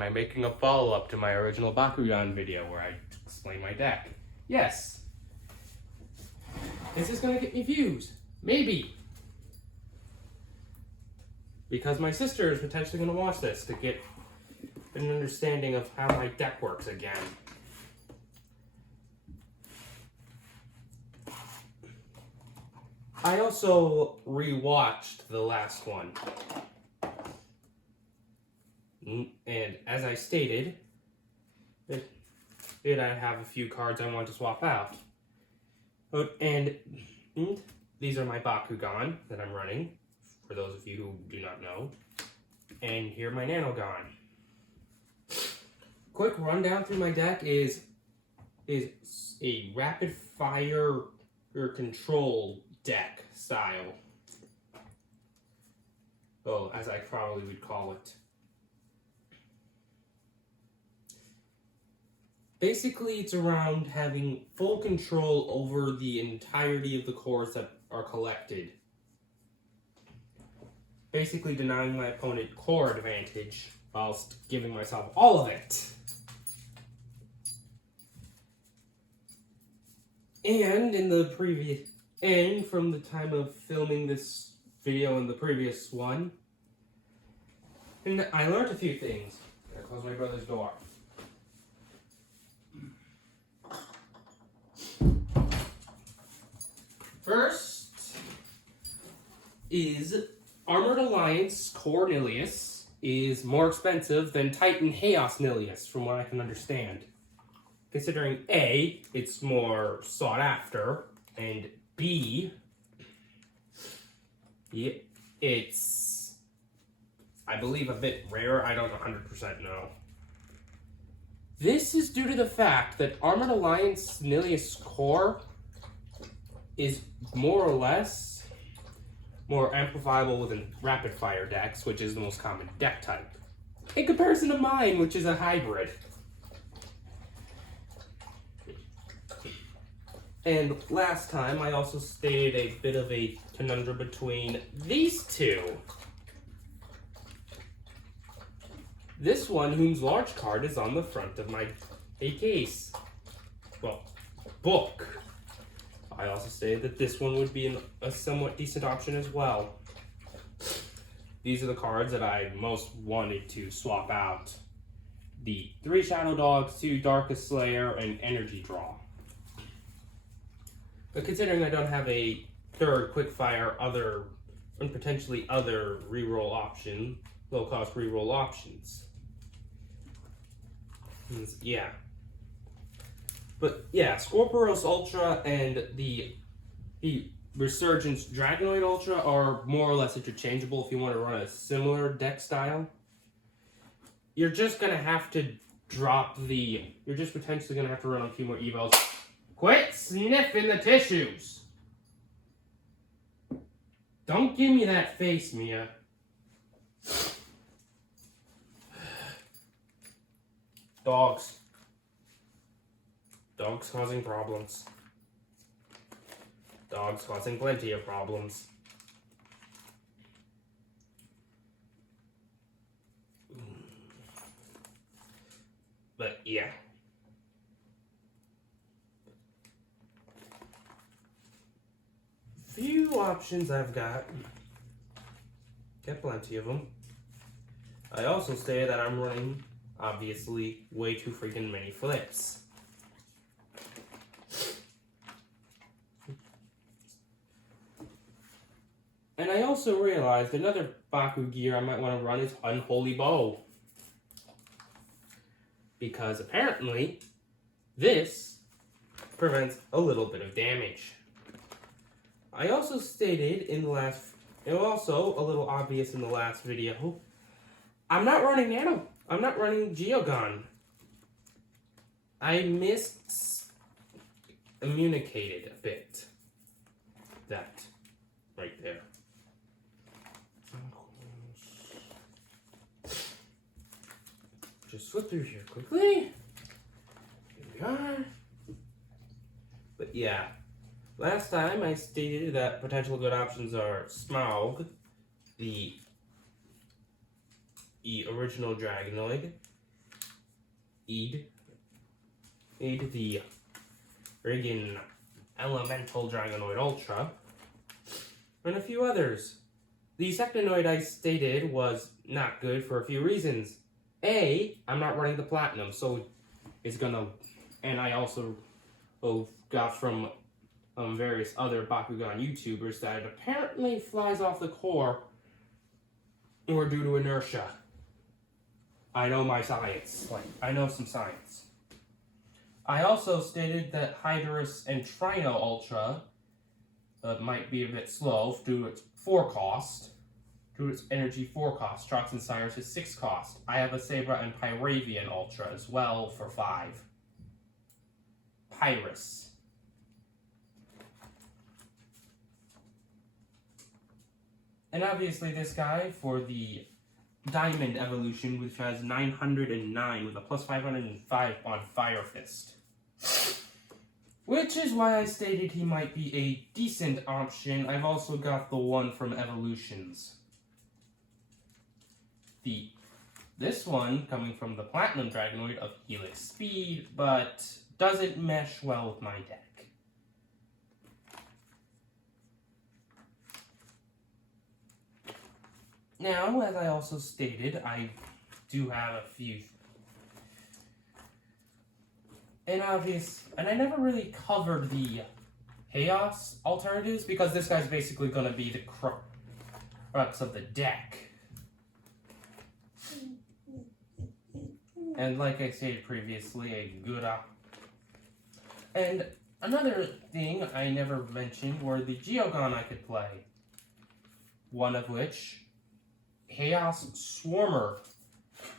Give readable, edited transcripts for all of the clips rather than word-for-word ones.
am I making a follow-up to my original Bakugan video where I explain my deck? Yes. Is this gonna get me views? Maybe. Because my sister is potentially gonna watch this to get an understanding of how my deck works again. I also rewatched the last one. And as I stated, I have a few cards I want to swap out. And these are my Bakugan that I'm running, for those of you who do not know. And here are my Nanogon. Quick rundown through my deck is a rapid fire or control deck style. Well, as I probably would call it. Basically, it's around having full control over the entirety of the cores that are collected. Basically denying my opponent core advantage whilst giving myself all of it. And from the time of filming this video and the previous one, and I learned a few things. I closed my brother's door. First is Armored Alliance Cornelius is more expensive than Titan Chaos Nilius, from what I can understand. Considering A, it's more sought after, and B, it's, I believe, a bit rare. I don't 100% know. This is due to the fact that Armored Alliance Nilius Core is more or less more amplifiable within rapid fire decks, which is the most common deck type, in comparison to mine, which is a hybrid. And last time, I also stated a bit of a conundrum between these two. This one, whose large card is on the front of my case. Well, book. I also stated that this one would be a somewhat decent option as well. These are the cards that I most wanted to swap out. The 3 Shadow Dogs, 2 Darkest Slayer, and Energy Draw. But considering I don't have a third quickfire and potentially other reroll option, low-cost reroll options. Yeah. But yeah, Scorpios Ultra and the Resurgence Dragonoid Ultra are more or less interchangeable if you want to run a similar deck style. You're just going to have to you're just potentially going to have to run a few more evos. Quit sniffing the tissues! Don't give me that face, Mia. Dogs. Dogs causing problems. Dogs causing plenty of problems. But yeah. Few options I've got. Got plenty of them. I also say that I'm running, obviously, way too freaking many flips. And I also realized another Baku gear I might want to run is Unholy Bow. Because apparently, this prevents a little bit of damage. I also stated in the last, it was also a little obvious in the last video, I'm not running Geogon. I miscommunicated a bit. That, right there. Just flip through here quickly. Here we are. But yeah, last time I stated that potential good options are Smaug, the original Dragonoid, the friggin' Elemental Dragonoid Ultra, and a few others. The Sectonoid I stated was not good for a few reasons. A, I'm not running the Platinum, so it's gonna... And I also got from various other Bakugan YouTubers that it apparently flies off the core or due to inertia. I know my science. I know some science. I also stated that Hydrus and Trino Ultra might be a bit slow due to its 4 cost. Due to its energy 4 cost. Trox and Cyrus is 6 cost. I have a Sabra and Pyravian Ultra as well for 5. Pyrus. And obviously this guy for the Diamond Evolution, which has 909 with a plus 505 on Fire Fist. Which is why I stated he might be a decent option. I've also got the one from Evolutions. This one coming from the Platinum Dragonoid of Helix Speed, but doesn't mesh well with my deck. Now, as I also stated, I do have a few... And I never really covered the Chaos alternatives, because this guy's basically going to be the crux of the deck. And like I stated previously, a good And another thing I never mentioned were the Geogon I could play. One of which... Chaos Swarmer,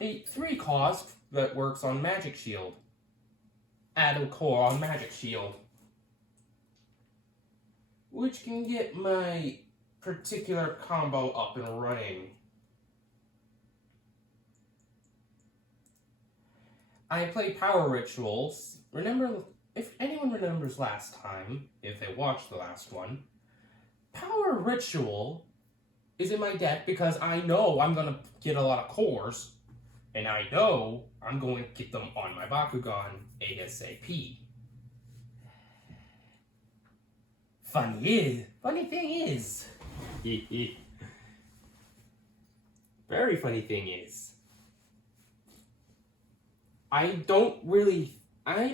a 3 cost that works on Magic Shield. Add a core on Magic Shield, which can get my particular combo up and running. I play Power Rituals. Remember, if anyone remembers last time, if they watched the last one, Power Ritual is in my deck because I know I'm going to get a lot of cores, and I know I'm going to get them on my Bakugan ASAP. Funny thing is, very funny thing is, I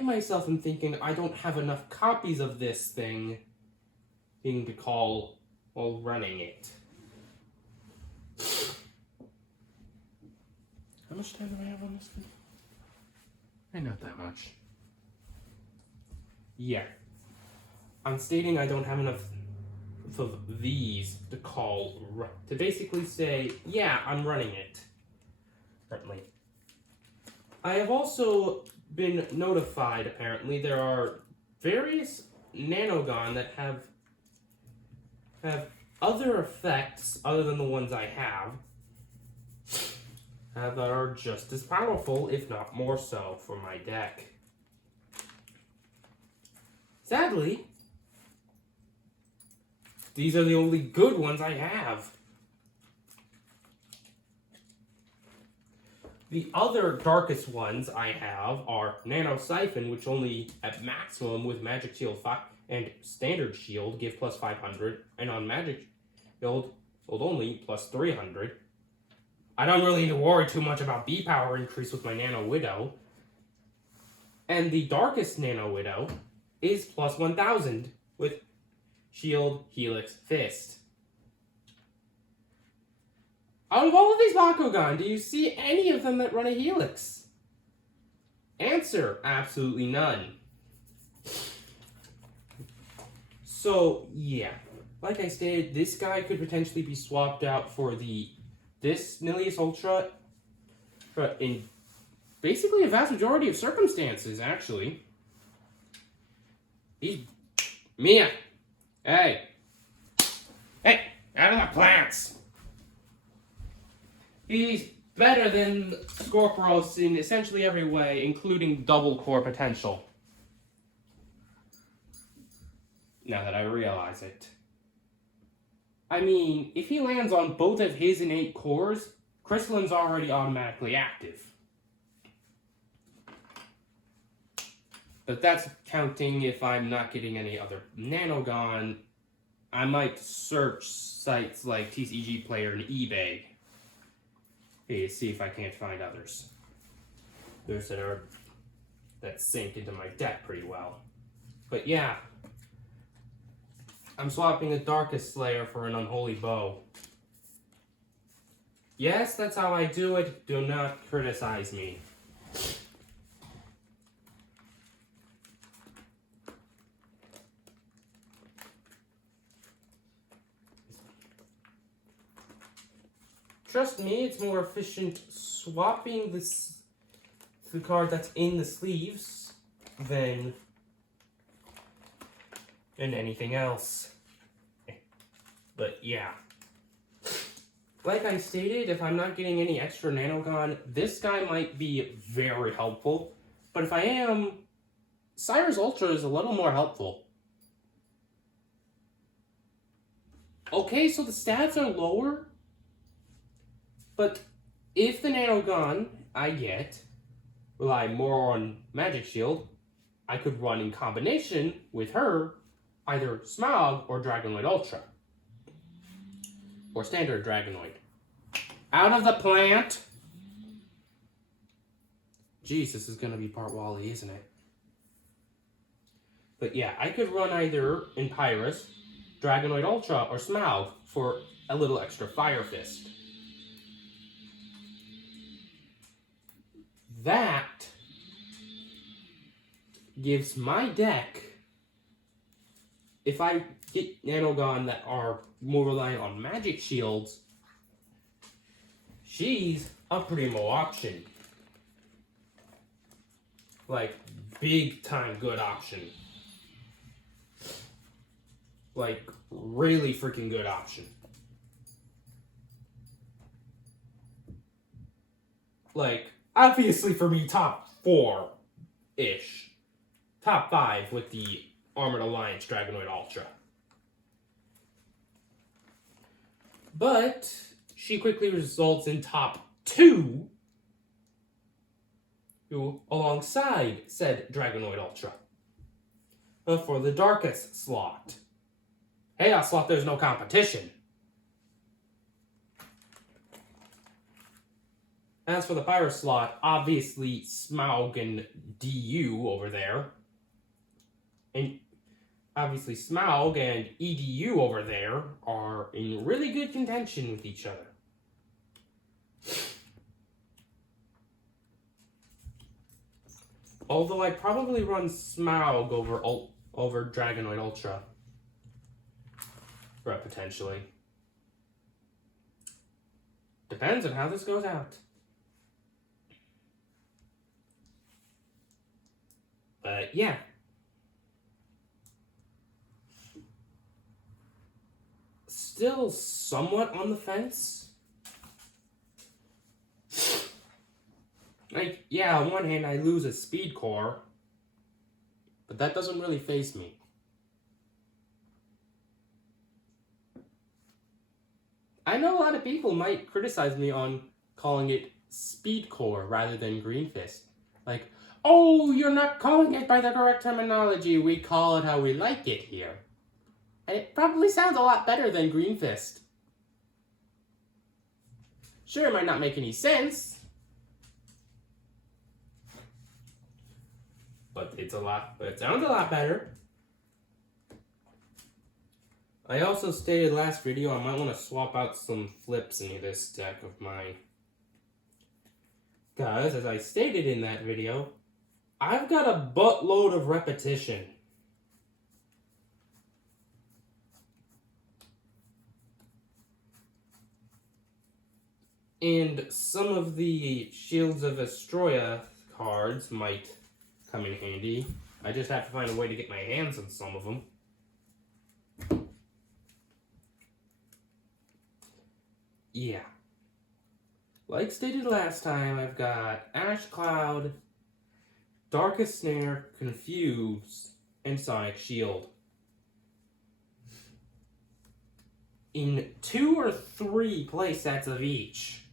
myself am thinking I don't have enough copies of this thing to call while running it. How much time do I have on this thing? Not that much. Yeah. I'm stating I don't have enough of these to basically say, yeah, I'm running it. Apparently. I have also been notified, apparently, there are various Nanogon that have other effects other than the ones I have that are just as powerful, if not more so, for my deck. Sadly, these are the only good ones I have. The other darkest ones I have are Nano Siphon, which only at maximum with Magic Shield 5 and Standard Shield give plus 500, and on Magic Shield only plus 300. I don't really need to worry too much about B power increase with my Nano Widow. And the darkest Nano Widow is plus 1000 with Shield, Helix, Fist. Out of all of these Bakugan, do you see any of them that run a Helix? Answer, absolutely none. So, yeah. Like I stated, this guy could potentially be swapped out for this Nilius Ultra in basically a vast majority of circumstances, actually. Mia! Hey! Hey! Out of the plants! He's better than Scorpios in essentially every way, including double core potential. Now that I realize it. I mean, if he lands on both of his innate cores, Crystalline's already automatically active. But that's counting if I'm not getting any other Nanogon. I might search sites like TCG Player and eBay to see if I can't find others. There's that sink into my deck pretty well. But yeah, I'm swapping a Darkest Slayer for an Unholy Bow. Yes, that's how I do it. Do not criticize me. Trust me, it's more efficient swapping the card that's in the sleeves than anything else. But yeah. Like I stated, if I'm not getting any extra Nanogon, this guy might be very helpful. But if I am, Cyrus Ultra is a little more helpful. Okay, so the stats are lower. But if the Nanogon I get rely more on Magic Shield, I could run in combination with her either Smaug or Dragonoid Ultra. Or Standard Dragonoid. Out of the plant! Jeez, this is going to be part Wally, isn't it? But yeah, I could run either in Pyrus, Dragonoid Ultra, or Smaug for a little extra Fire Fist. That gives my deck, if I get Nanogon that are more reliant on Magic Shields, she's a primo option. Like, big time good option. Like, really freaking good option. Like, obviously for me, top 4-ish. Top 5 with the Armored Alliance Dragonoid Ultra. But she quickly results in top 2 alongside said Dragonoid Ultra. But for the Darkest slot. Chaos slot, there's no competition. As for the Pyro slot, obviously Smaug and DU over there. And obviously Smaug and EDU over there are in really good contention with each other. Although I'd probably run Smaug over Dragonoid Ultra. Right, potentially. Depends on how this goes out. But yeah. Still somewhat on the fence. Like, yeah, on one hand I lose a speed core, but that doesn't really faze me. I know a lot of people might criticize me on calling it speed core rather than green fist. Like, oh, you're not calling it by the correct terminology. We call it how we like it here. And it probably sounds a lot better than green fist. Sure, it might not make any sense. But it sounds a lot better. I also stated last video I might want to swap out some flips in this deck of mine. Guys, as I stated in that video, I've got a buttload of repetition. And some of the Shields of Astroya cards might come in handy. I just have to find a way to get my hands on some of them. Yeah. Like stated last time, I've got Ash Cloud, Darkest Snare, Confuse, and Sonic Shield. In 2 or 3 playsets of each.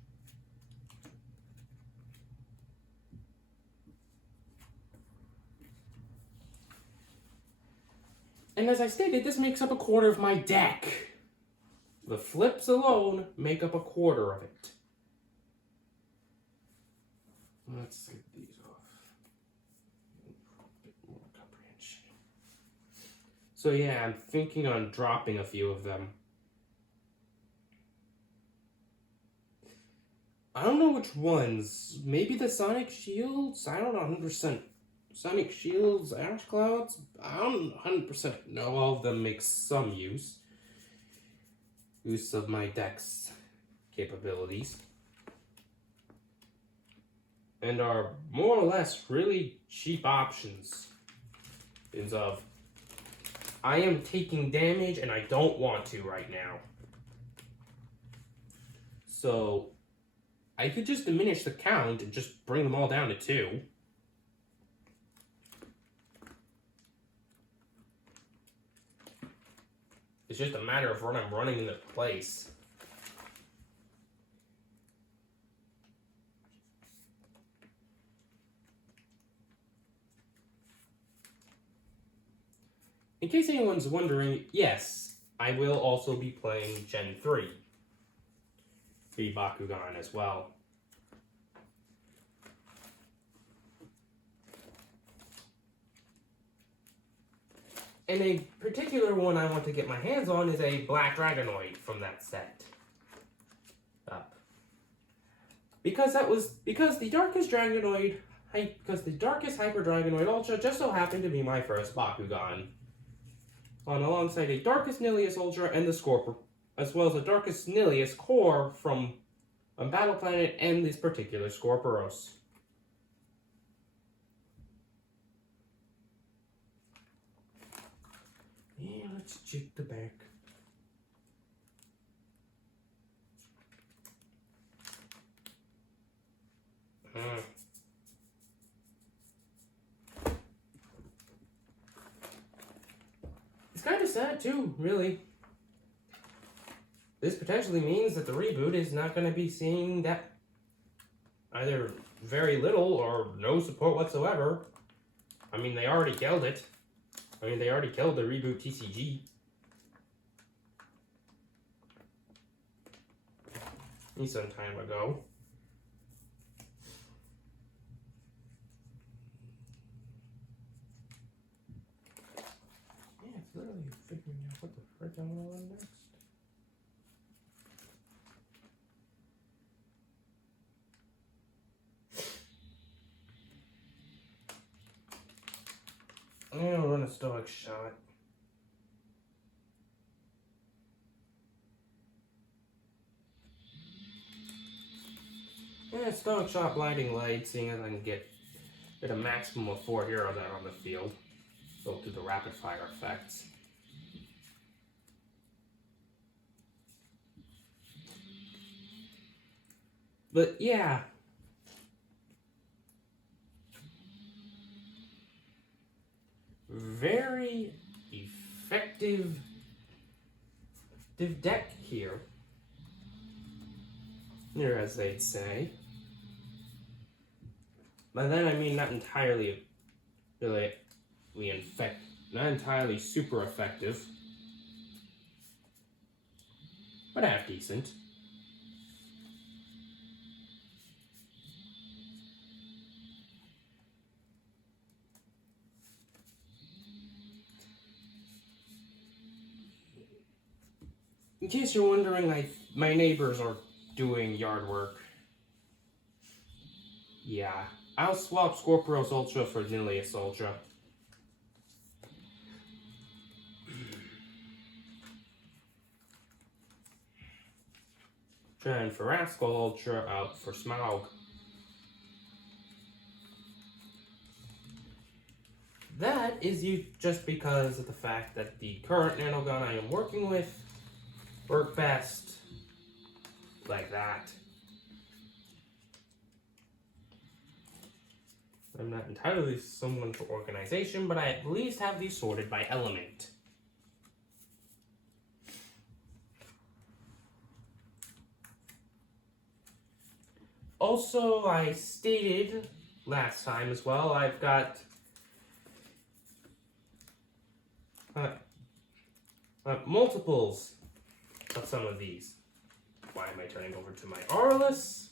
And as I stated, this makes up a quarter of my deck. The flips alone make up a quarter of it. Let's get these off. A bit more comprehension. So yeah, I'm thinking on dropping a few of them. I don't know which ones. Maybe the Sonic Shields? I don't know 100%. Sonic Shields, Ash Clouds? I don't 100% know. All of them make some use of my deck's capabilities. And are more or less really cheap options. In of, I am taking damage and I don't want to right now. So, I could just diminish the count and just bring them all down to 2. It's just a matter of when I'm running into place. In case anyone's wondering, yes, I will also be playing Gen 3. The Bakugan as well. And a particular one I want to get my hands on is a Black Dragonoid from that set. Because the Darkest Hyper Dragonoid Ultra just so happened to be my first Bakugan. Alongside a Darkest Nilius Ultra and the Scorpion, as well as the Darkest Nilius Core from Battle Planet and this particular Scorpios. Yeah, let's check the back. It's kind of sad too, really. This potentially means that the reboot is not going to be seeing that either very little or no support whatsoever. I mean, they already killed it. I mean, they already killed the reboot TCG. Some time ago. Yeah, it's literally figuring out what the frick I'm gonna run next. I'm gonna run a Stoic Shot. Yeah, Stoic Shot Blinding Light, seeing as I can get a maximum of 4 heroes out on the field. Go through the rapid fire effects. But yeah. Very effective deck here. Here, as they'd say. By then I mean not entirely not entirely super effective, but half decent. In case you're wondering, my neighbors are doing yard work. Yeah, I'll swap Scorpios Ultra for Nilius Ultra. And for Rascal Ultra out for Smaug. That is just because of the fact that the current nanogun I am working with work best like that. I'm not entirely someone for organization, but I at least have these sorted by element. Also, I stated last time as well, I've got multiples of some of these. Why am I turning over to my Aurelus?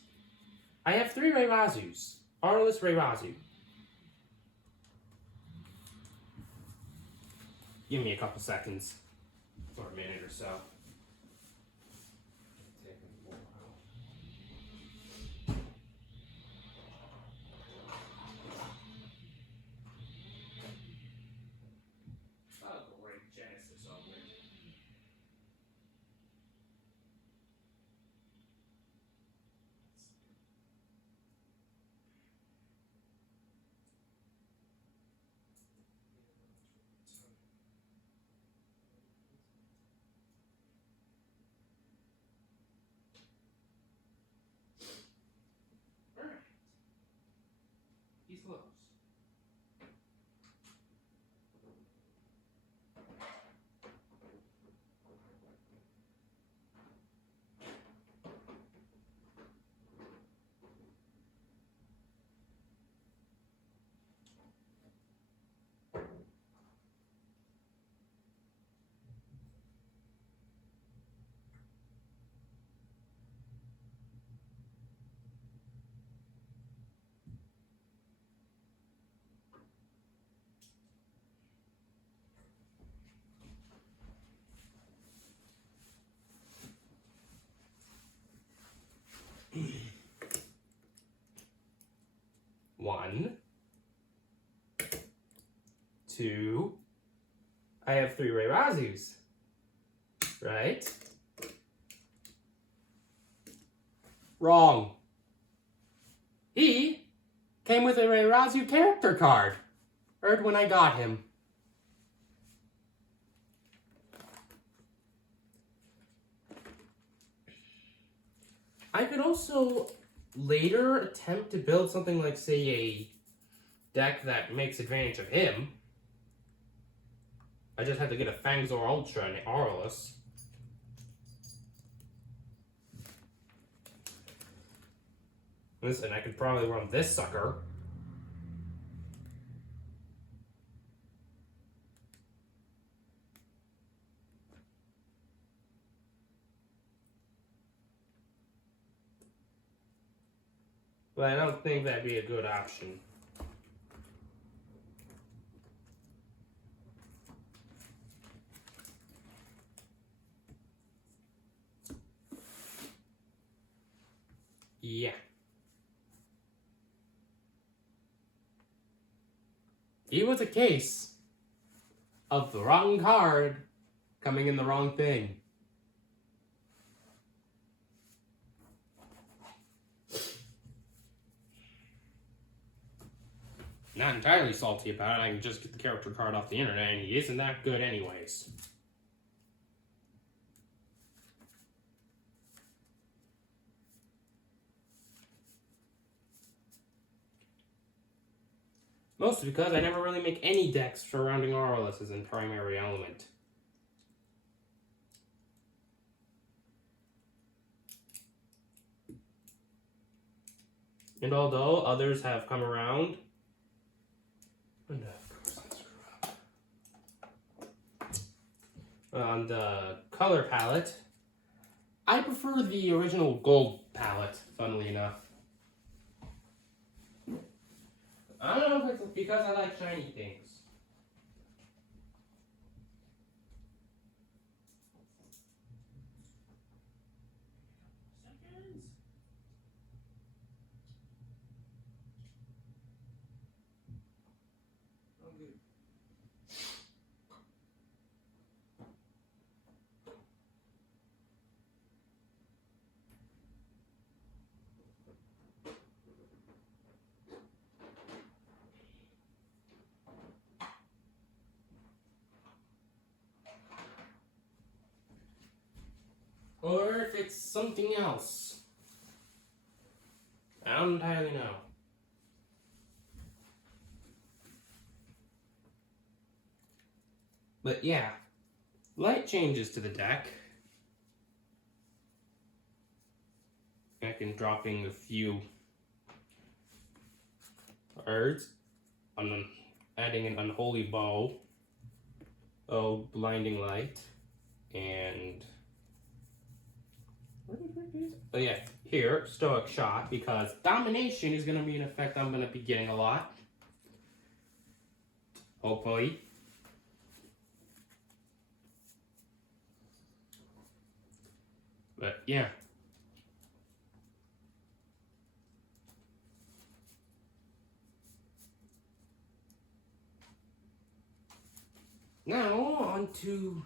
I have 3 Rayrazus. Aurelus Rayrazu. Give me a couple seconds. Or a minute or so. He's close. One, 2. I have 3 Rayrazus, right? Wrong. He came with a Rayrazu character card. Heard when I got him. I could also later attempt to build something like, say, a deck that makes advantage of him. I just have to get a Fangzor Ultra and Aurelus. Listen, I could probably run this sucker. But I don't think that'd be a good option. Yeah. It was a case of the wrong card coming in the wrong thing. Not entirely salty about it. I can just get the character card off the internet, and he isn't that good anyways. Mostly because I never really make any decks surrounding Aurelus as in primary element. And although others have come around, and of course I screw up. On the color palette, I prefer the original gold palette, funnily enough. I don't know if it's because I like shiny things. Or if it's something else. I don't entirely know. But yeah, light changes to the deck. Back in dropping a few cards, adding an Unholy Bow, Oh, blinding light. And oh yeah, here, stoic shot, because domination is gonna be an effect I'm gonna be getting a lot. Hopefully. But yeah. Now on to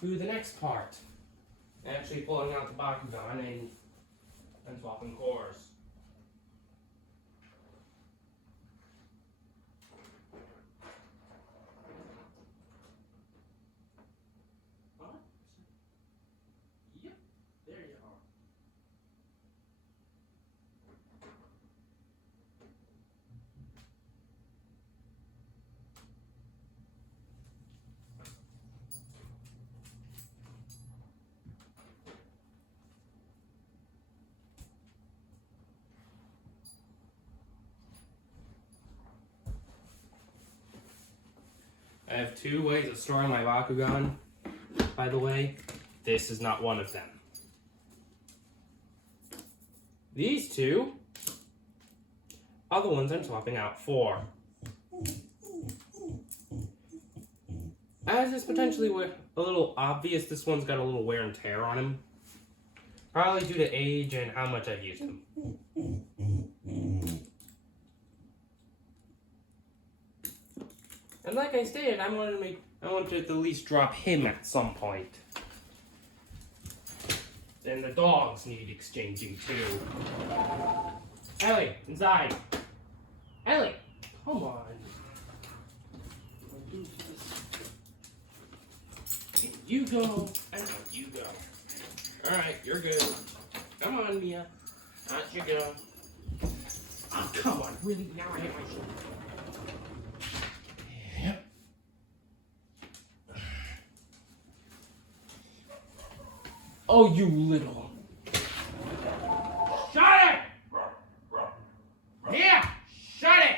do the next part. Actually pulling out the Bakugan and swapping cores. What? Yep, there you are. I have two ways of storing my Bakugan, by the way. This is not one of them. These two are the ones I'm swapping out for. As is potentially a little obvious, this one's got a little wear and tear on him. Probably due to age and how much I've used him. And like I stated, I want to at least drop him at some point. And the dogs need exchanging too. Ellie, inside. Ellie, come on. You go, and you go. Alright, you're good. Come on, Mia. Out you go. Oh, come on, really? Now I hit my shoulder. Yep. Oh, you little. Shut it! Mia! Shut it!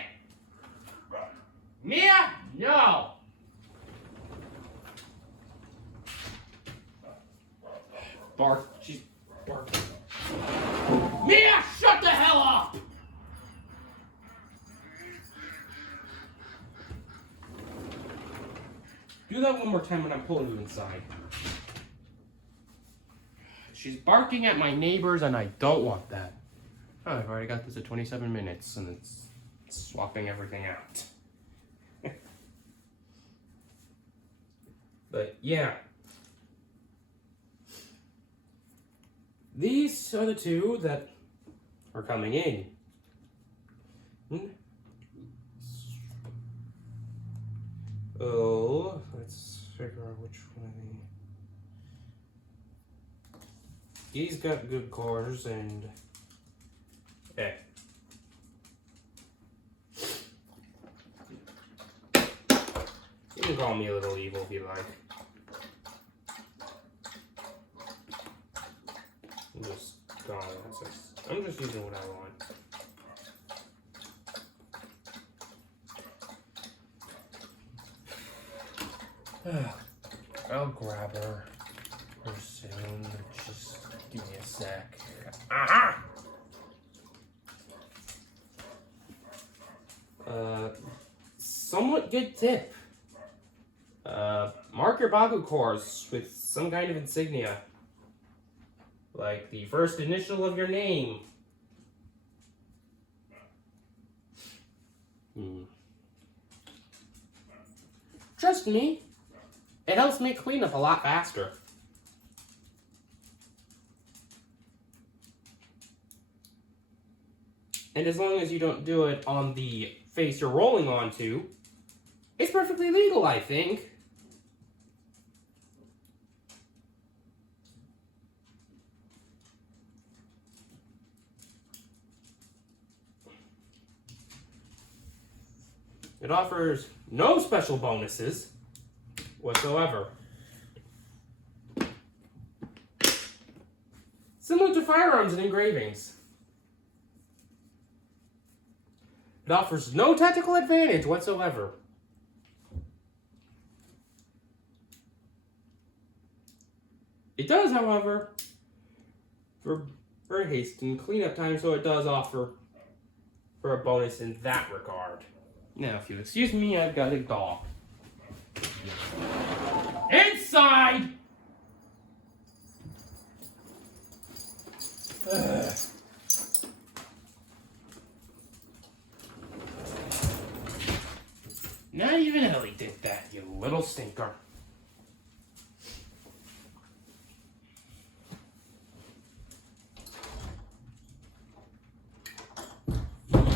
Mia! No! Bark. She's barking. Mia! Shut the hell up! Do that one more time when I'm pulling you inside. She's barking at my neighbors and I don't want that. Oh, I've already got this at 27 minutes and it's swapping everything out. But yeah. These are the two that are coming in. Oh, let's figure out which one of these. He's got good cores and you can call me a little evil if you like. I'm just using what I want. I'll grab her soon. Just give me a sec. Aha! Somewhat good tip. Mark your Baku cores with some kind of insignia. Like the first initial of your name. Trust me, it helps make cleanup a lot faster. And as long as you don't do it on the face you're rolling onto, it's perfectly legal, I think. It offers no special bonuses whatsoever. Similar to firearms and engravings. It offers no tactical advantage whatsoever. It does, however, for haste and cleanup time, so it does offer for a bonus in that regard. Now, if you excuse me, I've got a dog. Inside! Ugh. Not even Ellie did that, you little stinker.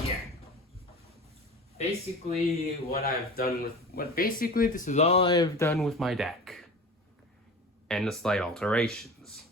Yeah. Basically, this is all I've done with my deck. And the slight alterations.